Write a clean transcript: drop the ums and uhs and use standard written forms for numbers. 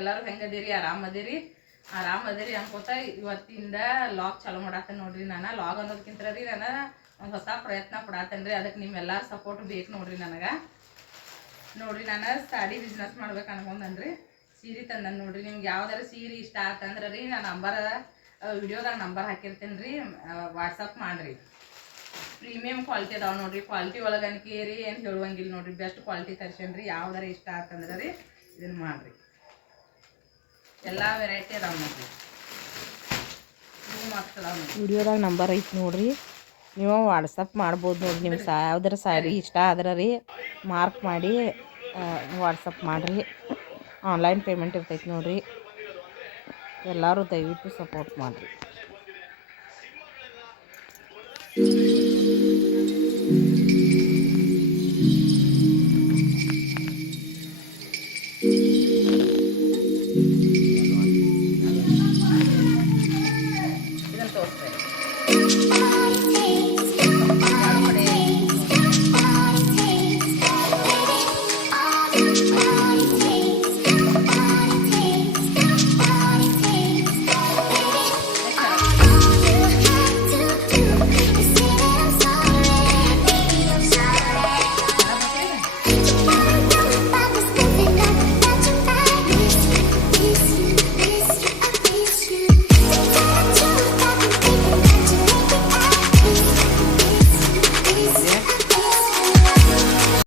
ಎಲ್ಲರೂ ಹೆಂಗದಿರಿ? ಆರಾಮದಿರಿ ಅನ್ಕೋತ ಇವತ್ತಿಂದ ಲಾಗ್ ಚಾಲು ಮಾಡತ್ತೇನೆ ನೋಡ್ರಿ. ನಾನು ಲಾಗ್ ಅನ್ನೋದಕ್ಕಿಂತ ರೀ ನಾನು ಒಂದು ಹೊಸ ಪ್ರಯತ್ನ ಪಡತ್ತೇನೆ ರೀ. ಅದಕ್ಕೆ ನಿಮ್ಮೆಲ್ಲರ ಸಪೋರ್ಟ್ ಬೇಕು ನೋಡ್ರಿ ನನಗೆ. ನೋಡ್ರಿ ನಾನು ಸಾಡಿ ಬಿಸ್ನೆಸ್ ಮಾಡ್ಬೇಕು ಅನ್ಕೊಂಡನ್ರಿ. ಸೀರೆ ತಂದನ್ ನೋಡ್ರಿ. ನಿಮ್ಗೆ ಯಾವ್ದಾರ ಸೀರೆ ಇಷ್ಟ ಆತಂದ್ರೆ ರೀ ನಾನು ವಿಡಿಯೋದಾಗ ನಂಬರ್ ಹಾಕಿರ್ತೇನೆ ರೀ, ವಾಟ್ಸಪ್ ಮಾಡಿರಿ. ಪ್ರೀಮಿಯಮ್ ಕ್ವಾಲಿಟಿ ಅದಾವೆ ನೋಡ್ರಿ. ಕ್ವಾಲಿಟಿ ಒಳಗನ್ಕಿ ರೀ ಏನು ಹೇಳುವಂಗಿಲ್ಲ ನೋಡ್ರಿ. ಬೆಸ್ಟ್ ಕ್ವಾಲಿಟಿ ತರ್ಸೇನಿ ರೀ. ಯಾವ್ದಾರ ಇಷ್ಟ ಆತಂದ್ರೆ ರೀ ಇದನ್ನು ಮಾಡಿರಿ. ಎಲ್ಲ ವೆರೈಟಿ ಅದಾವೆ ನೋಡ್ರಿ. ವಿಡಿಯೋದಾಗ ನಂಬರ್ ಐತಿ ನೋಡ್ರಿ, ನೀವು ವಾಟ್ಸಪ್ ಮಾಡ್ಬೋದು ನೋಡ್ರಿ. ನಿಮ್ಗೆ ಯಾವ್ದಾರ ಸ್ಯಾರಿ ಇಷ್ಟ ಆದ್ರೆ ರೀ ಮಾರ್ಕ್ ಮಾಡಿ ವಾಟ್ಸಪ್ ಮಾಡಿರಿ. ಆನ್ಲೈನ್ ಪೇಮೆಂಟ್ ಇರ್ತೈತಿ ನೋಡ್ರಿ. ಎಲ್ಲರೂ ದಯವಿಟ್ಟು ಸಪೋರ್ಟ್ ಮಾಡಿರಿ.